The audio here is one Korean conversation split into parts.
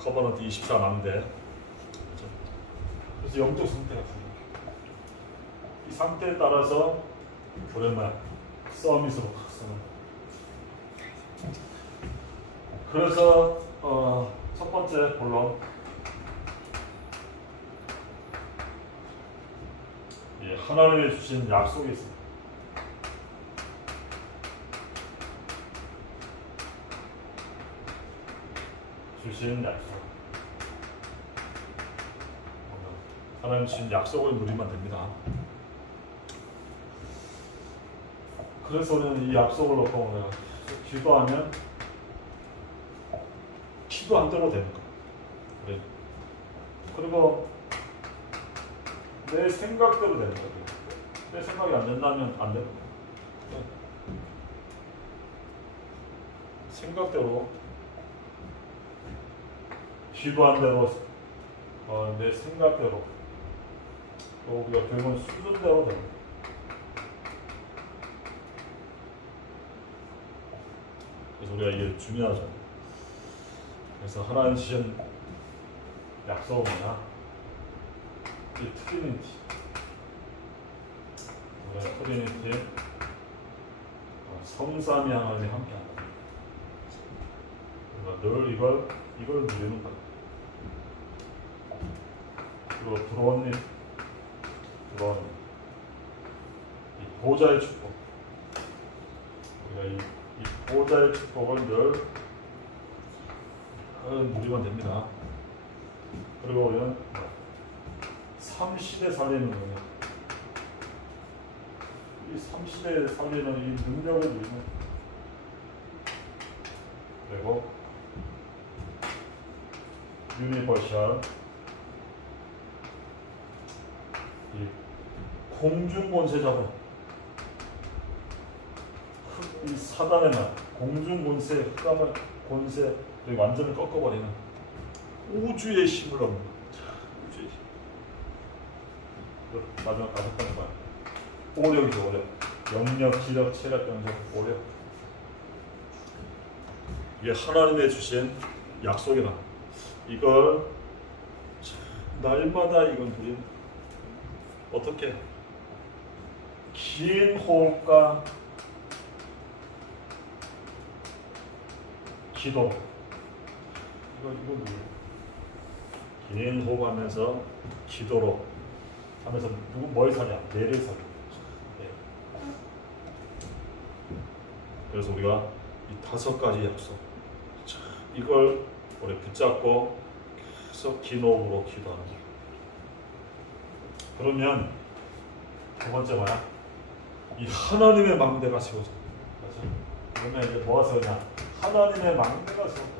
커버넌트 24 망대. 그래서 영적 상태가 중요해요. 이 상태에 따라서 오랜만에 서밋으로 확성을. 그래서 첫 번째 본론, 하나님이 주신 약속이 있습니다. 주신 약속. 하나님 주신 약속을 누리면 됩니다. 그래서 우리는 이 약속을 놓고 우리가 기도하면 기도한 대로 되는 거예요. 네. 그리고 내 생각대로 되는 거예요. 내 생각이 안 된다면 안 되는 거예요. 네. 생각대로 기도한 대로 내 생각대로 또 우리가 배운 수준대로 되는 거예요. 그래서 우리가 이게 중요하죠. 그래서 하나님 주신 약속은 뭐냐? 이 트리니티. 트리니티 성삼위 하나님이 함께한다. 그러니까 늘 이걸 누리는 거야. 그리고 들어온 이 보좌의 축복. 우리가 이 보좌의 축복을 늘 누리면 됩니다. 그리고 우리는 3시대 살리는 거예요. 이 3시대 살리는 이 능력을 누리면, 그리고 유니버셜 이 공중 권세 잡은 이 사단의 말, 공중 권세, 흑암의 권세 완전히 꺾어버리는 우주의 힘을 얻는 거예요. 우주의 힘. 마지막 5번째 봐요. 오력이죠, 오력. 영력, 기력, 체력, 경력, 오력. 이게 하나님의 주신 약속이다. 이걸 날마다 이건 우리 어떻게 긴 호흡과 기도. 이거 긴 호흡하면서 기도로 하면서 뭘 사냐? 뇌를 사냐? 네. 그래서 우리가 이 5가지 약속, 이걸 우리 붙잡고 계속 긴 호흡으로 기도하는 거예요. 그러면 두 번째 뭐야? 이 하나님의 망대가 세워져. 맞아? 그러면 이제 뭐가 세우냐? 하나님의 망대가 세워져.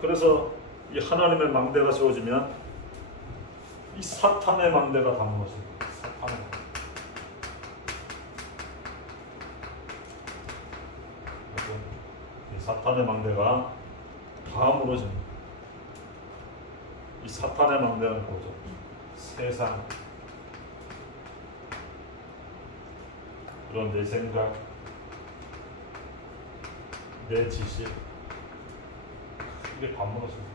그래서 이 하나님의 망대가 세워지면 이 사탄의 망대가 다 무너집니다. 사탄의 망대가 다 무너집니다. 이 사탄의 망대는 뭐죠? 세상, 그런 내 생각, 내 지식, 이게 다 무너집니다.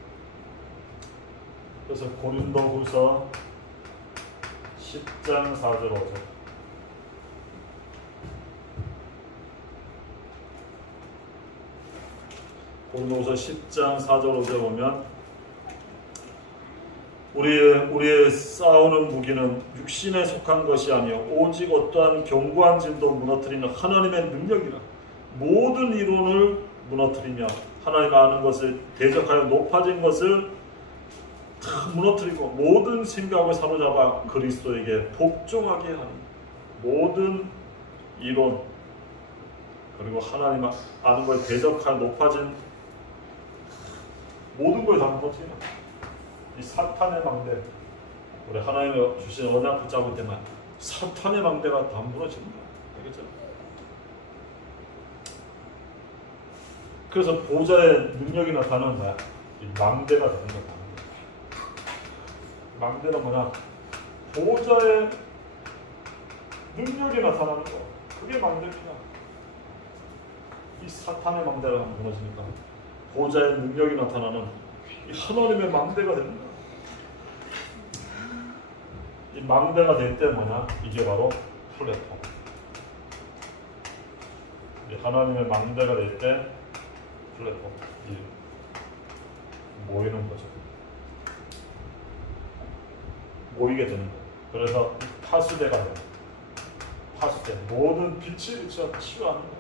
그래서 고린도후서 10장 4절 5절. 고린도후서 10장 4절 5절 보면 우리의 싸우는 무기는 육신에 속한 것이 아니요 오직 어떠한 견고한 진도 무너뜨리는 하나님의 능력이라. 모든 이론을 무너뜨리며 하나님 아는 것을 대적하여 높아진 것을 다 무너뜨리고 모든 생각을 사로잡아 그리스도에게 복종하게 하니. 모든 이론 그리고 하나님 아는 걸 대적하여 높아진 모든 걸 다 무너뜨리는 이 사탄의 망대. 우리 하나님이 주신 언약 붙잡을 때만 사탄의 망대가 다 무너지는 거야. 알겠죠? 그래서 보좌의 능력이 나타나는 거야. 이 망대가 되는 거야. 망대는 뭐냐? 보좌의 능력이 나타나는 거야. 그게 망대입니다. 이 사탄의 망대가 무너지니까 보좌의 능력이 나타나는 이 하나님의 망대가 됩니다. 이 망대가 될 때 뭐냐? 이게 바로 플랫폼. 이 하나님의 망대가 될 때 플랫폼. 모이는 거죠. 모이게 되는 거예요. 그래서 파수대가 돼요. 파수대. 모든 빛이 치유하는 거예요.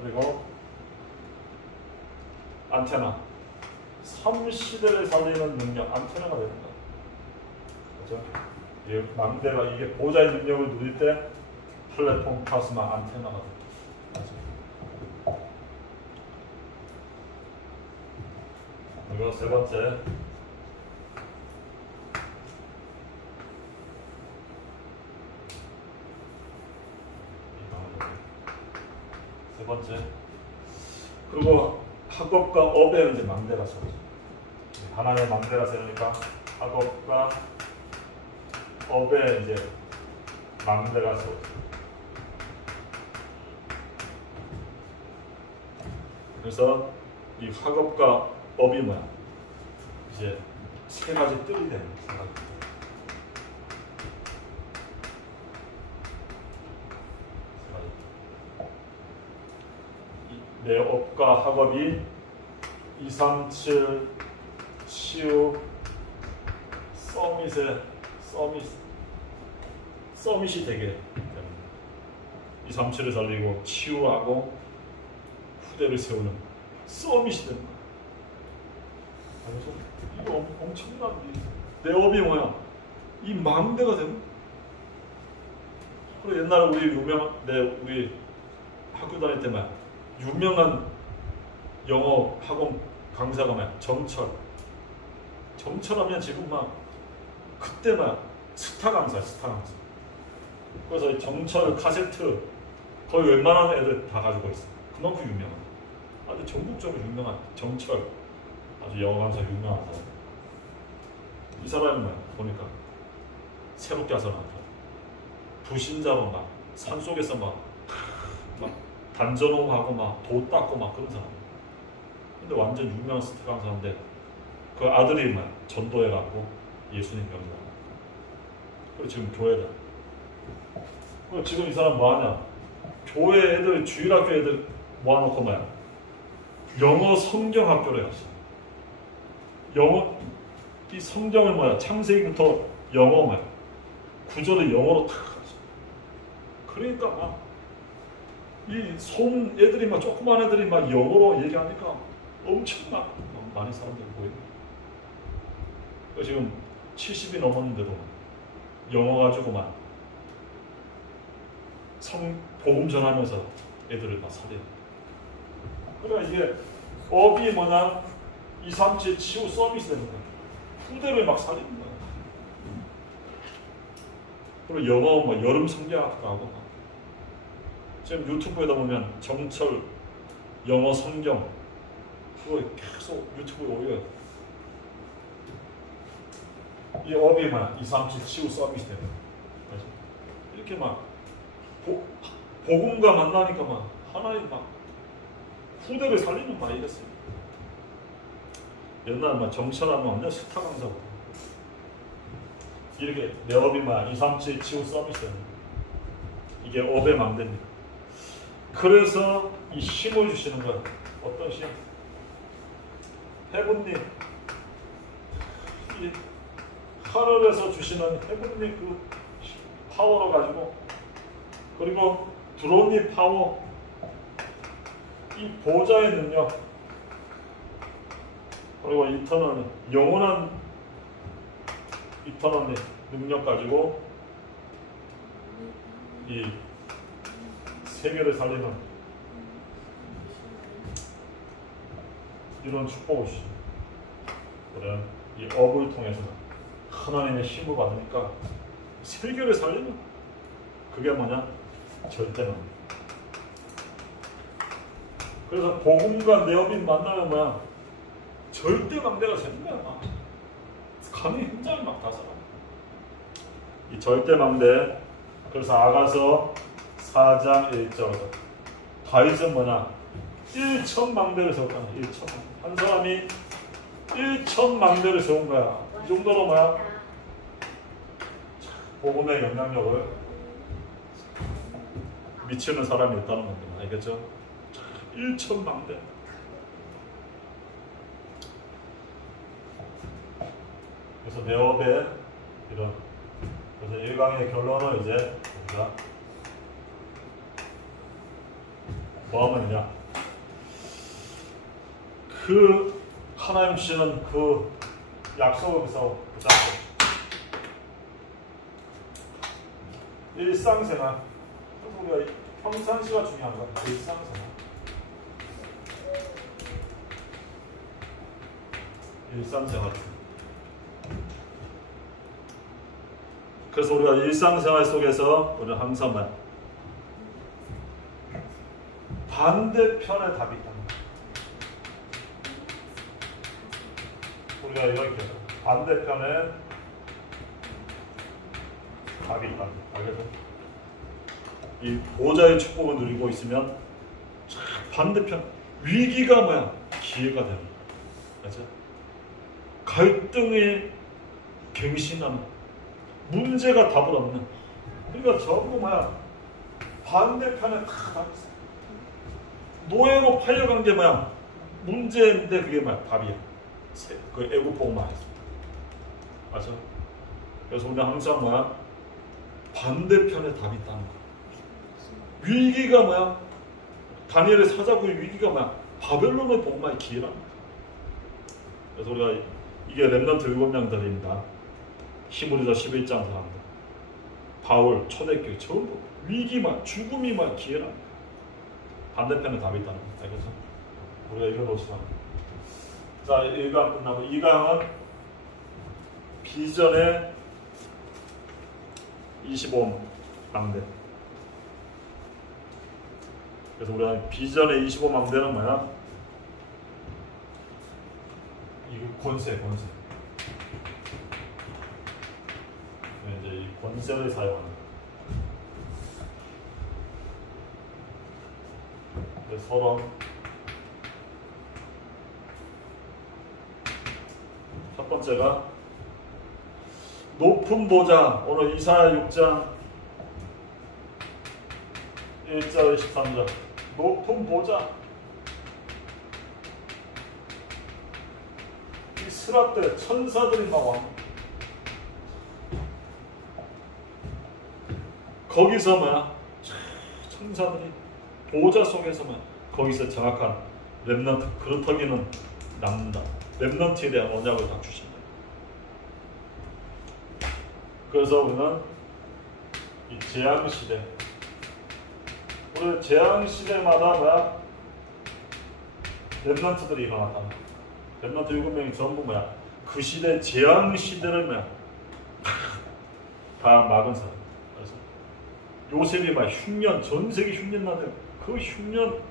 그리고 안테나. 3시대를 살리는 능력, 안테나가 되는 거예요. 그렇죠? 이 망대가 이게 보좌의 능력을 누릴 때 플랫폼, 파스마, 안테나가 돼요. 그리고 세 번째, 그리고 학업과 업에 이제 망대가 서죠. 하나의 망대가 세우니까 학업과 업에 이제 망대가 서죠. 그래서 이 학업과 업이 뭐야? 이제 세 가지 뜰이 되는 거예요. 내 업과 학업이 2, 3, 7 치유 서밋이 되게 됩니다. 2, 3, 7을 살리고 치유하고 후대를 세우는 서밋이 됩니다. 그래서 이거 엄청난 내 업이 뭐야? 이 망대가 되는. 그리고 옛날에 우리 학교 다닐 때 뭐야? 유명한 영어 학원 강사가 뭐야? 정철하면 지금 막 그때 막 스타 강사. 그래서 이 정철 카세트 거의 웬만한 애들 다 가지고 있어. 그만큼 유명한. 아주 전국적으로 유명한 정철. 아주 영어 강사 유명한 사람. 이 사람이 뭐야? 보니까 새롭게 와서 나왔다. 부신자로 막 산속에서 막 단전호하고 막 도 닦고 막 그런 사람. 근데 완전 유명한 스타 강사인데 그 아들이 막 전도해갖고 예수님 병자. 그리고 지금 교회다. 그리고 지금 이 사람 뭐하냐? 교회 애들, 주일학교 애들 모아놓고 뭐야? 영어 성경 학교를 했어. 영어 이 성경을 뭐야? 창세기부터 영어 뭐야? 구절을 영어로 탁 하죠. 그러니까 막 이 손 애들이 막 조그만 애들이 막 영어로 얘기하니까 엄청 많이 사람들이 보이고. 지금 70이 넘었는데도 영어 가지고 막 복음 전하면서 애들을 막 살려요. 그러니까 이게 업이 뭐냐? 2, 3, 7 치유 서비스 되는 거야. 후대를 막 살리는 거야. 그리고 영어 뭐 여름 성경학도 하고 지금 유튜브에다 보면 정철 영어 성경 그거 계속 유튜브에 올려요. 이 업이 막 2, 3, 7 치유 서비스 되는 거야. 이렇게 막 복음과 만나니까 막 하나님 막 후대를 살리는 막 이랬어요. 옛날 막 정철하면 완전 스타 강사고 이렇게 내 업이 막 2, 3, 7 치유 서비스 되는 거야. 이게 업의 망대입니다. 그래서 이 힘을 주시는 건 어떤 힘? 해분님, 이 하늘에서 주시는 해분님 그 파워로 가지고 그리고 드론님 파워, 이 보좌의 능력 그리고 이터널 영원한 이터널 능력 가지고 이 세계를 살리는 이런 축복을 주십니다. 그런 이 업을 통해서 하나님의 힘을 받으니까 세계를 살리는 그게 뭐냐? 절대망대. 그래서 복음과 내 업이 만나면 뭐야? 절대망대가 되는 거야. 막. 감히 힘장이 막 다 살아. 이 절대망대. 그래서 아가서 4장 1절에서 다윗은 뭐냐? 1천망대를 세웠잖아. 1천망대. 한 사람이 1천망대를 세운 거야. 이 정도로 뭐야? 복음의 영향력을 미치는 사람이 있다는 겁니다. 알겠죠? 1천망대. 그래서 매업의 이런, 그래서 1강의 결론은 이제 우리가 뭐 하면 되냐? 그 하나님 주시는 그 약속에서 붙잡고 일상생활, 우리가 평상시가 중요한 거야. 일상생활. 일상생활. 그래서 우리가 일상생활 속에서 우리는 항상 반대편에 답이 있다. 우리가 이렇게 반대편에 답이 있다. 알겠죠? 이 보좌의 축복을 누리고 있으면 반대편 위기가 뭐야? 기회가 되는 거야. 알죠? 갈등이 갱신하는, 문제가 답을 없는, 그러니까 전부 뭐야? 반대편에 다 답이 있어. 노예로 팔려간 게 뭐야? 문제인데 그게 뭐야? 답이야. 그 애국복음만 했습니다. 맞죠? 그래서 우리는 항상 뭐야? 반대편에 답이 있다는 거야. 위기가 뭐야? 다니엘의 사자굴 위기가 뭐야? 바벨론의 복음만의 기회라는 거야. 그래서 우리가 이게 렘넌트 7명들입니다. 히브리서 11장 사람들. 바울, 초대교회 전부 위기만, 죽음이만 기회라는 거야. 반대편에 답이 있다는 거야. 알겠죠? 우리가 읽어놓읍시다. 자, 1강 끝나고 2강은 비전의 25망대. 그래서 우리가 비전의 25망대는 뭐야? 이거 권세. 이제 이 권세를 사용하는 거야. 서로 첫 번째가 높은 보좌. 오늘 이사야 6장 1절 13절 높은 보좌. 이 스라 때 천사들이 나와. 거기서 뭐야? 천사들이 보좌 속에서만 거기서 정확한 렘넌트 그루터기는 남는다. 렘넌트에 대한 언약을 딱 주신다. 그래서 우리는 이 재앙 시대, 우리 재앙 시대마다 뭐야? 렘넌트들이 일어났다. 렘넌트 7명이 전부 뭐야? 그 시대 재앙 시대를 뭐야? 다 막은 사람. 그래서 요셉이 막 흉년, 전 세계 흉년 나대. 그 흉년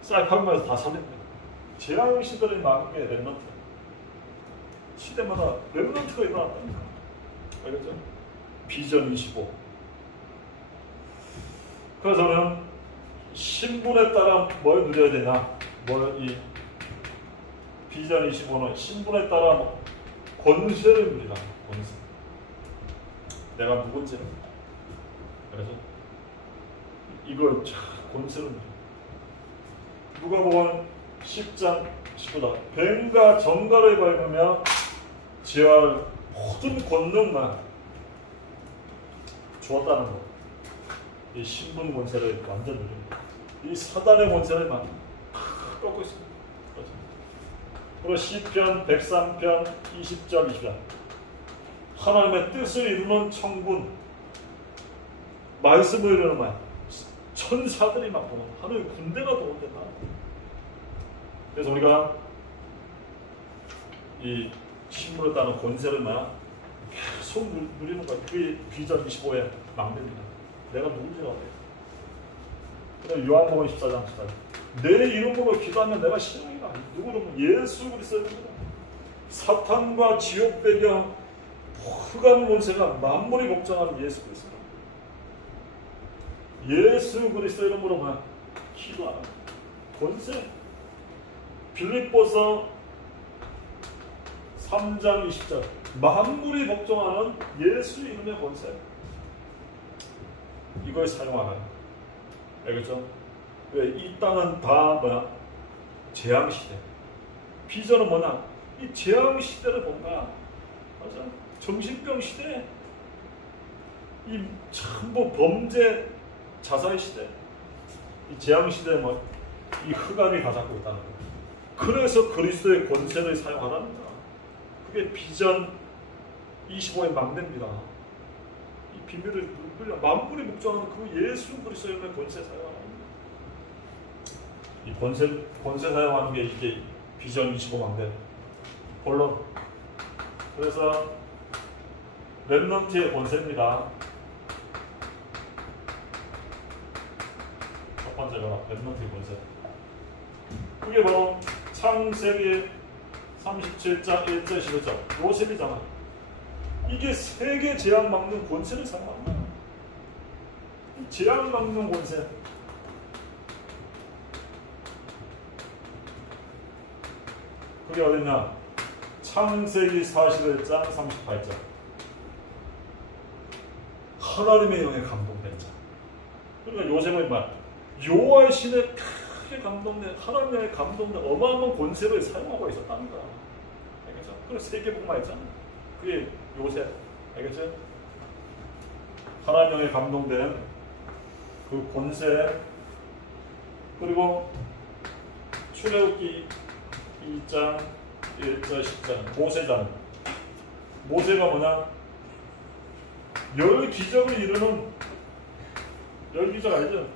사이판에서 다 살렸다. 재앙 시대를 막은 게 렘넌트. 시대마다 렘넌트가 일어났다니까. 알겠죠? 비전 25. 그래서 저는 신분에 따라 뭘 누려야 되냐? 이 비전 25는 신분에 따라 권세를 누리라. 권세. 내가 누군지. 그래서 이걸 권세를 누려. 누가복음 10장 19절. 뱀과 정갈을 밟으며 지할 모든 권능만 주었다는 것. 이 신분 권세를 완전 누립니다. 이 사단의 권세를 막 꺾고 있습니다. 그리고 시편 103편 20절 20절. 하나님의 뜻을 이루는 청군, 말씀을 이루는 말, 천사들이 막 보는, 하늘의 군대가 도는다. 그래서 우리가 이 신분에 따른 권세를 막 계속 누리는 거야. 그게 비전 25의 망대입니다. 내가 누군지 알아야 돼. 그럼 요한복음 14장 14절. 내 이름으로 기도하면 내가 신앙이다. 누구는 예수 그리스도입니다. 사탄과 지옥 배경 흑암 권세가 만물이 걱정하는 예수 그리스도. 예수 그리스도 이름으로만 기도 안 합니다. 권세. 빌립보서 3장 20절 만물이 복종하는 예수 이름의 권세. 이걸 사용하는. 알겠죠? 왜? 이 땅은 다 뭐야? 재앙시대. 비전은 뭐냐? 이 재앙시대를 본다. 맞아? 정신병 시대. 이 전부 범죄 자살 시대. 이 재앙시대에 뭐 이 흑암이 가잡고 있다는 거예요. 그래서 그리스도의 권세를 사용하라는 거야. 그게 비전 25의 망대입니다. 이 비밀을 누구냐? 만물이 목적하는 그 예수 그리스도의 권세 사용하는 이 권세 사용하는 게 이게 비전 25 망대. 본론. 그래서 렘넌트의 권세입니다. 첫 번째가 렘넌트의 권세. 그게 바로 창세기 37장 1절 11절 요셉이잖아. 이게 세계 재앙 막는 권세를 사용한다. 재앙 막는 권세. 그게 어딨냐? 창세기 41장 38절 하나님의 영에 감동된 자. 그러니까 요셉은 말 여호와의 신에 크게 감동된 하나님의 감동된 어마어마한 권세를 사용하고 있었다는 거야. 알겠죠? 그래서 세계복만 했잖아. 그게 요셉. 알겠죠? 하나님의 감동된 그 권세. 그리고 출애굽기 2장 1절 10절 모세잖아. 모세가 뭐냐? 열 기적을 이루는 열 기적 알죠?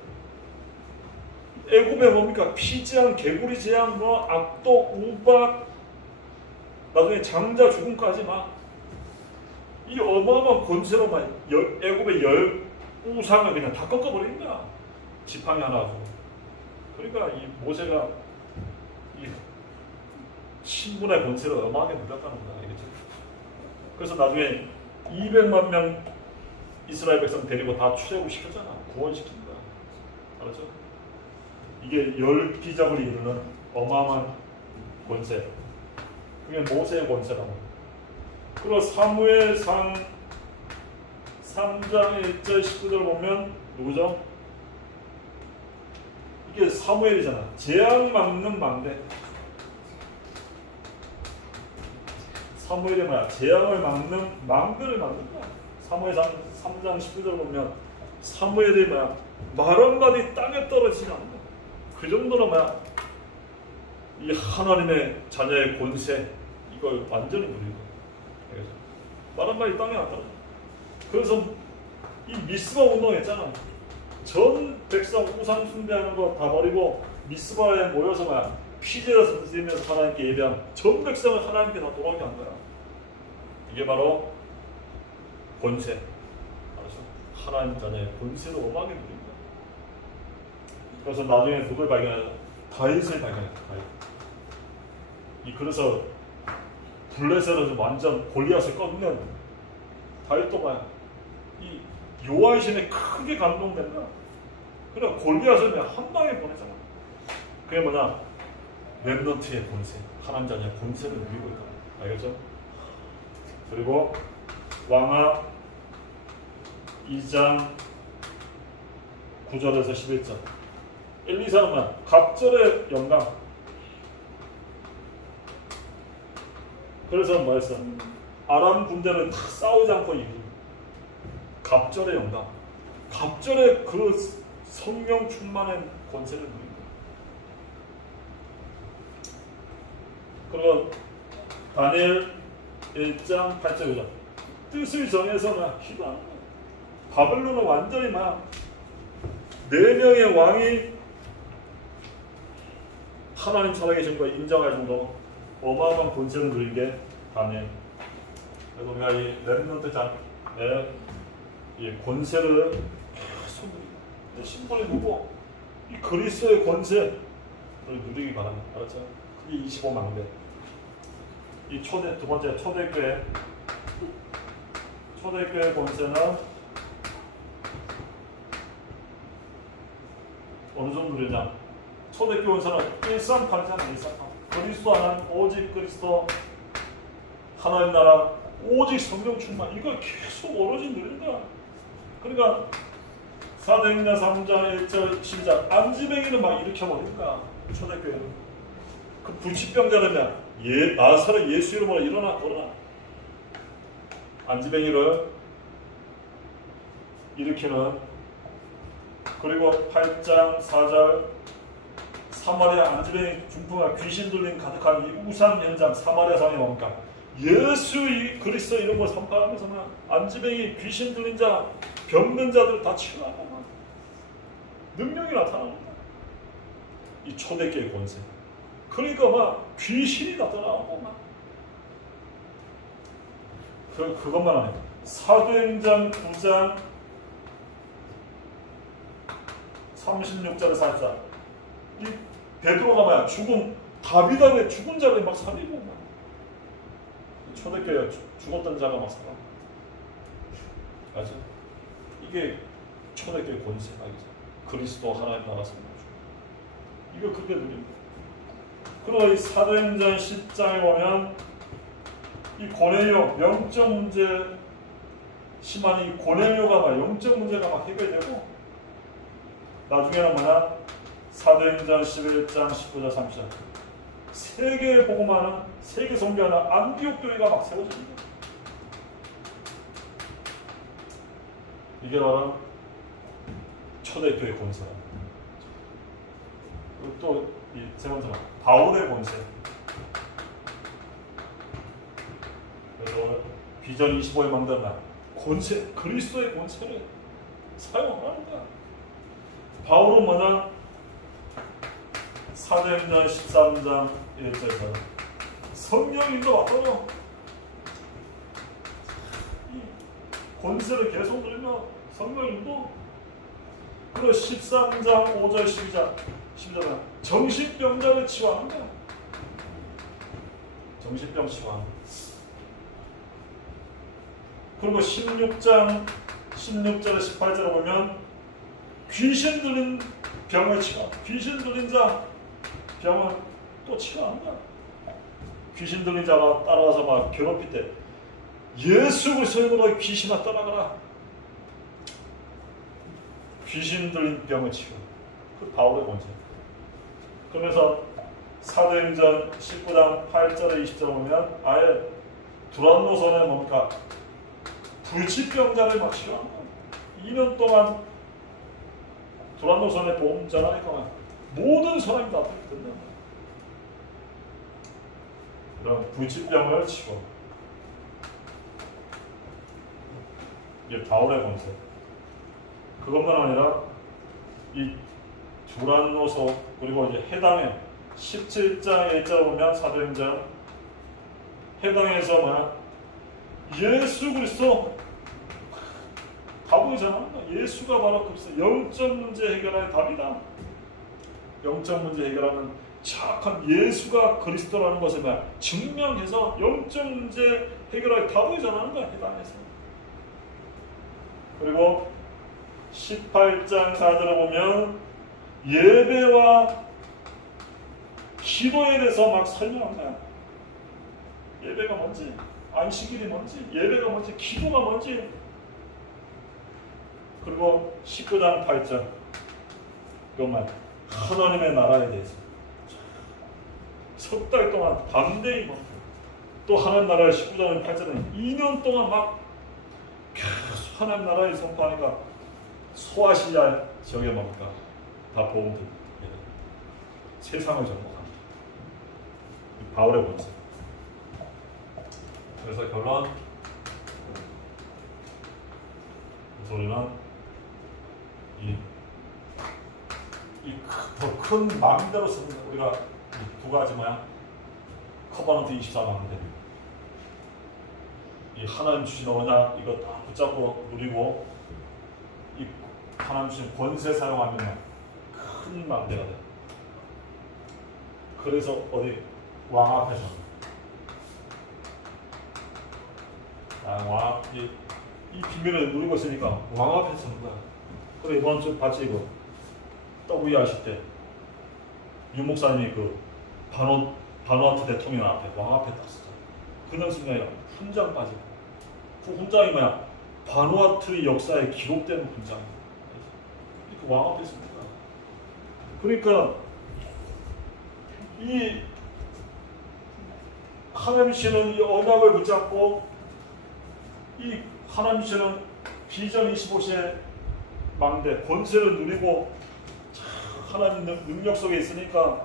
애굽에 뭡니까? 피재앙, 개구리 재앙, 뭐 악독, 우박, 나중에 장자 죽음까지 막 이 어마어마한 권세로 막 애굽의 열 우상을 그냥 다 꺾어버린 거야. 지팡이 하나 가지고. 그러니까 이 모세가 이 신분의 권세를 어마하게 누렸다는 거야. 알겠죠? 그래서 나중에 200만 명 이스라엘 백성 데리고 다 출애굽 시켰잖아. 구원시킨 거야. 알았죠? 이게 열 기적을 이루는 어마어마한 권세. 그게 모세의 권세라고. 그리고 사무엘상 3장 1절 19절 보면 누구죠? 이게 사무엘이잖아. 재앙 막는 망대. 사무엘이 뭐야? 재앙을 막는 망대를 만든 거야. 사무엘상 3장 19절 보면 사무엘이 뭐야? 말 한마디 땅에 떨어지지 않는다. 그 정도로 뭐야? 이 하나님의 자녀의 권세 이걸 완전히 누리고. 말 한마디 땅에 안 떨어져. 그래서 이 미스바 운동했잖아. 전 백성 우상 숭배하는 거 다 버리고 미스바에 모여서 뭐야? 피제를 드리면서 하나님께 예배한 전 백성을 하나님께 다 돌아오게 한 거야. 이게 바로 권세. 알았어? 하나님 자녀의 권세로 어마하게 누린 거야. 그래서 나중에 누굴 발견하냐? 다윗을 발견했다. 다윗. 그래서 블레셋은 완전 골리앗을 꺾는 다윗도 뭐야? 이 여호와의 신에 크게 감동된다. 그래 골리앗을 그냥 한 방에 보내잖아. 그게 뭐냐? 렘넌트의 권세, 하나님 자녀의 권세를 누리고 있다. 알겠죠? 그리고 왕하 2장 9절에서 11절 엘리사는 뭐야? 갑절의 영광. 그래서 뭐였어? 아람 군대를 다 싸우지 않고 이기고 갑절의 영광. 갑절의 그 성령 충만한 권세를 누리고. 그리고 다니엘 1장 8절 뜻을 정해서 막 기도하는 거야. 바벨론은 완전히 막 4명의 왕이 하나님 살아계신 걸 인정할 정도로 어마어마한 권세를 누린 게 다니엘. 그래서 우리가 이 렘넌트 장의 이 권세를 계속 누리고 신분을 누고 이 그리스도의 권세를 누리기 바랍니다. 알았죠? 그게 25망대. 이 두 번째 초대교회 권세는 어느 정도 되냐? 초대교회 원서는 138잖아. 138. 그리스도 하나님, 오직 그리스도 하나님 나라, 오직 성령 충만. 이거 계속 오로지 누리는 거야. 그러니까 사도행전 3장 1절 12절 안지뱅이는 막 일으켜버리니까 초대교회는 그 불치병자라면 나사렛 예수 이름으로 일어나 걸어라. 안지뱅이를 일으키는. 그리고 8장 4절 사마리아 안지뱅이 중풍과 귀신 들림 가득한 이 우상 현장 사마리아 상에 뭡니까? 예수 그리스도 이름으로 선포하면서 안지뱅이 귀신 들린 자 병든 자들 다 치유하고 능력이 나타납니다. 이 초대교회 권세. 그러니까 막 귀신이 나타나고 막 그것만 아니에요. 사도행전 9장 36절에 44. 이 베드로가 뭐야? 다비다의 죽은 자를 막 살리고 막. 초대교회 죽었던 자가 막 살아. 맞아. 이게 초대교회 권세가 이죠. 그리스도 하나님 나라 성령. 이거 그렇게 누립니다. 그리고 이 사도행전 10장에 보면 이 고넬료 영적 문제 심한 이 고넬료가 막 영적 문제가 막 해결되고 나중에는 뭐냐 사도행전 11장 19절 30절 세계 복음하는 세계 선교하는 안디옥 교회가 막 세워집니다. 이게 바로 초대교회 권세다. 그리고 또 이 세 번째 바울의 권세. 그래서 비전 25에 만든 권세, 그리스도의 권세를 사용하는 거야. 바울은 뭐냐? 사도행전 13장 1절에서 성령님도 왔더라. 이 권세를 계속 누리며 성령님도. 그리고 13장 5절 12절은 정신병자를 치유하는 거야. 정신병 치유하는. 그리고 16장 16절에 18절에 보면 귀신 들린 병을 치유하는. 귀신 들린 자 병을 또 치유하는 거야. 귀신 들린 자가 따라와서 막 괴롭힐 때 예수 그리스도 이름으로 귀신아 떠나가라. 귀신 들린 병을 치유. 그 바울의 권세. 그러면서 사도행전 19장 8절에 20절에 보면 아예 두란노선에 뭡니까? 불치병자를 막 치유한 거야. 2년 동안 두란노선에 보험자라니까 모든 사람이 다 듣는 거야. 이런 불치병을 치고 이게 바울의 권세. 그것만 아니라 이 두란노소 그리고 이제 해당에 17장 1절 보면 사도행전 해당에서 막 예수 그리스도 답이잖아. 예수가 바로 그리스도 영적 문제 해결할 답이다. 영적 문제 해결하는 정확한 예수가 그리스도라는 것을 증명해서 영적 문제 해결할 답을 전하는 거야. 해당에서. 그리고 18장 4절에 보면 예배와 기도에 대해서 막 설명한다. 예배가 뭔지, 안식일이 뭔지, 예배가 뭔지, 기도가 뭔지. 그리고 19장 8절 이것만 하나님의 나라에 대해서 석 달 동안 담대히 또 하나님 나라의 19장 8절은 2년 동안 막 계속 하나님 나라에 선포하니까 소아시아 지역에 뭡니까? 다 복음 듣는 세상을 정복합니다. 바울의 권세. 그래서 결론 우리는 더 큰 마음대로 쓰는 우리가 두 가지 뭐야? 커버넌트 24마음대. 이 하나님 주신 언약 이거 다 붙잡고 누리고 이 하나님 주신 권세 사용하면 큰 마음대가 돼. 그래서 어디 왕 앞에서 왕 이 비밀을 누리고 있으니까 왕 앞에서 서는 거야. 그래 이번 주 봤지 이거 딱 우리아실 때 유 목사님이 그 바누아투 대통령 앞에 왕 앞에 딱 쓰잖아. 그냥 순간에 훈장 빠지고 그 훈장이 뭐야? 바누아투의 역사에 기록된 훈장이야. 이렇게 왕 앞에 씁니다. 그러니까 이 하나님께서는 이 언약을 붙잡고 이 하나님께서는 비전 25세 망대 권세를 누리고 하나님 능력 속에 있으니까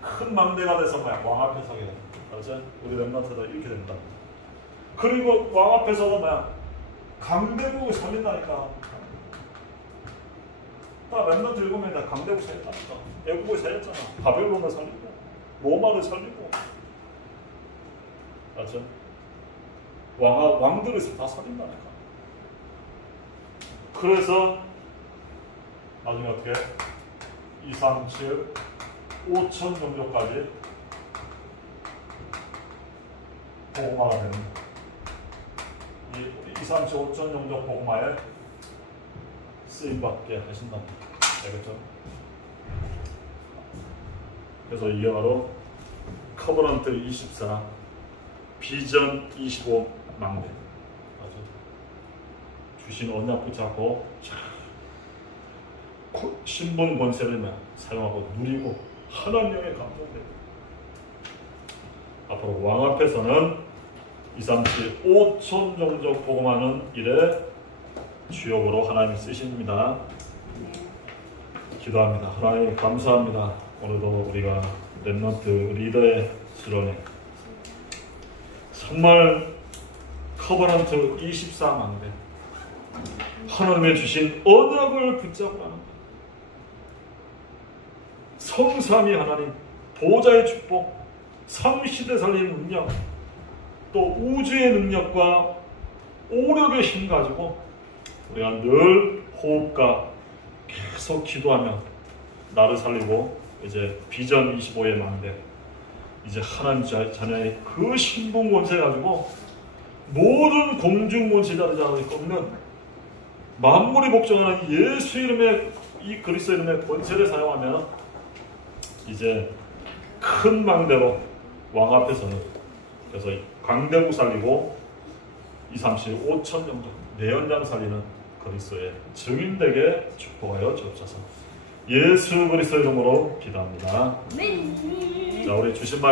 큰 망대가 돼서 뭐야? 왕 앞에 서게 됩니다. 알았죠? 우리 렘넌트다 이렇게 된다. 그리고 왕 앞에 서서 뭐야? 강대국을 살린다니까. 딱 렘넌트 읽으면 다 강대국 살렸다니까. 애국을 살렸잖아. 바벨론을 살리고 로마를 살리고. 알았죠? 왕들을 다 살린다니까. 그래서 나중에 어떻게 2, 3, 7, 5천 종족까지 복음화가 되는 이 2, 3, 7, 5천 종족 복음화에 쓰임받게 하신답니다. 알겠죠? 그래서 이게 바로 커버넌트 24 비전 25 망대 주신 언약 붙잡고 신분 권세를 사용하고 누리고 하나님의 감동되고 앞으로 왕 앞에서는 2, 3, 7, 5천 종족 복음하는 일에 주역으로 하나님이 쓰십니다. 기도합니다. 하나님 감사합니다. 오늘도 우리가 렘넌트 리더의 수련회 정말 커버넌트 24망대 하나님의 주신 언약을 붙잡고 하는 성삼위 하나님 보좌의 축복 3시대 살리는 능력 또 우주의 능력과 오력의 힘 가지고 우리가 늘 호흡과 계속 기도하며 나를 살리고 이제 비전 25의 망대 이제 하나님 자녀의 그 신분 권세 가지고 모든 공중 권세자를 꺾는 만물이 복종하는 예수 이름의 이 그리스도 이름의 권세를 사용하면 이제 큰 망대로 왕 앞에서는 그래서 강대국 살리고 2, 3, 7, 5천 정도 내연장 살리는 그리스도의 증인되게 축복하여 주옵소서. 예수 그리스도 이름으로 기도합니다. 자, 우리 주신 말씀